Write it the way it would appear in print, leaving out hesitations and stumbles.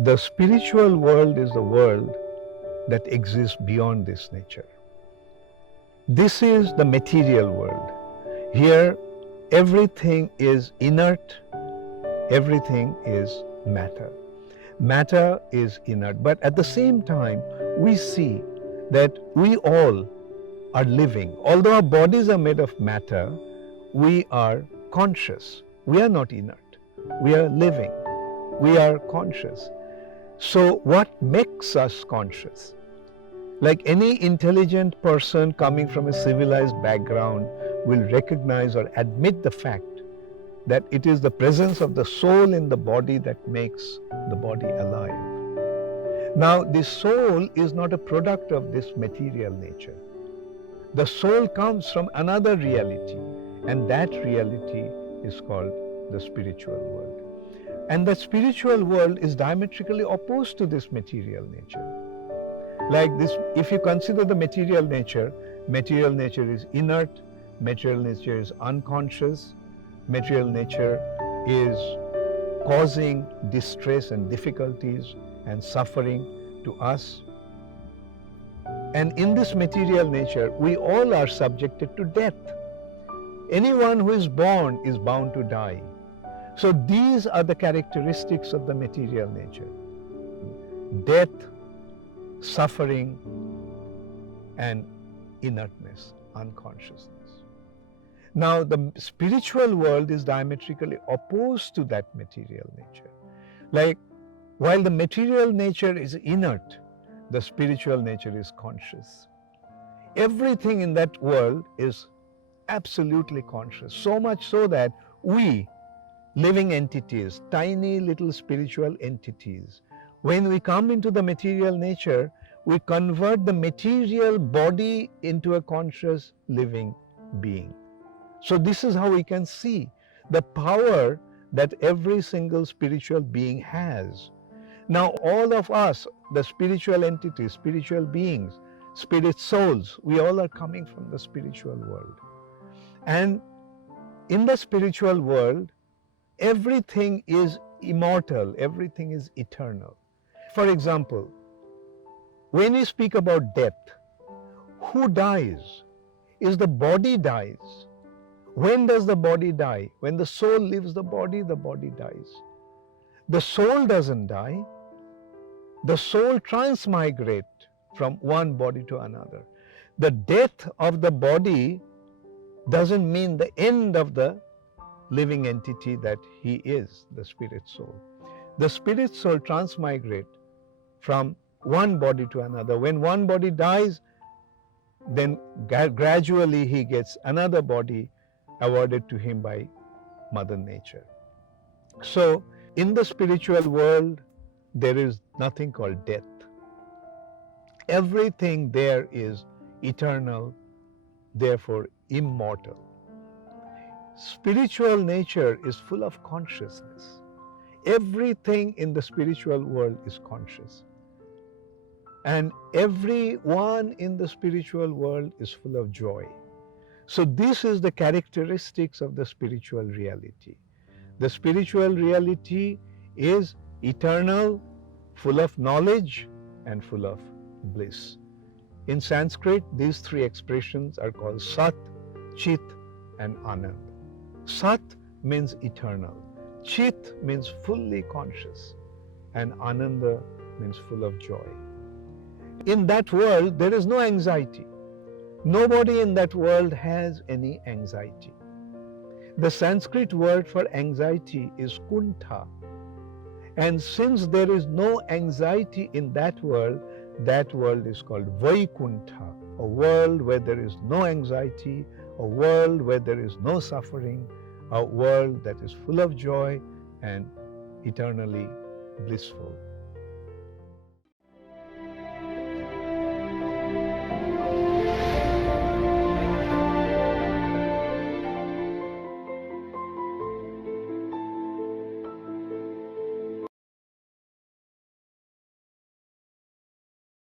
The spiritual world is the world that exists beyond this nature. This is the material world. Here, everything is inert, everything is matter. Matter is inert, but at the same time, we see that we all are living. Although our bodies are made of matter, we are conscious. We are not inert. We are living. We are conscious. So what makes us conscious? Like any intelligent person coming from a civilized background will recognize or admit the fact that it is the presence of the soul in the body that makes the body alive. Now, the soul is not a product of this material nature. The soul comes from another reality, and that reality is called the spiritual world. And the spiritual world is diametrically opposed to this material nature. Like this, if you consider the material nature is inert, material nature is unconscious, material nature is causing distress and difficulties and suffering to us. And in this material nature, we all are subjected to death. Anyone who is born is bound to die. So these are the characteristics of the material nature: death, suffering, and inertness, unconsciousness. Now, the spiritual world is diametrically opposed to that material nature. Like, while the material nature is inert, the spiritual nature is conscious. Everything in that world is absolutely conscious, so much so that we, living entities, tiny little spiritual entities, when we come into the material nature, we convert the material body into a conscious living being. So this is how we can see the power that every single spiritual being has. Now all of us, the spiritual entities, spiritual beings, spirit souls, we all are coming from the spiritual world. And in the spiritual world, everything is immortal, everything is eternal. For example, when we speak about death, who dies? Is the body dies. When does the body die? When the soul leaves the body dies. The soul doesn't die. The soul transmigrates from one body to another. The death of the body doesn't mean the end of the living entity that he is, the spirit soul. The spirit soul transmigrates from one body to another. When one body dies, then gradually he gets another body awarded to him by Mother Nature. So, in the spiritual world, there is nothing called death. Everything there is eternal, therefore immortal. Spiritual nature is full of consciousness. Everything in the spiritual world is conscious. And everyone in the spiritual world is full of joy. So this is the characteristics of the spiritual reality. The spiritual reality is eternal, full of knowledge, and full of bliss. In Sanskrit, these three expressions are called Sat, Chit, and Anand. Sat means eternal, Chit means fully conscious, and Ananda means full of joy. In that world, there is no anxiety. Nobody in that world has any anxiety. The Sanskrit word for anxiety is kuntha. And since there is no anxiety in that world is called Vaikuntha, a world where there is no anxiety, a world where there is no suffering, a world that is full of joy and eternally blissful.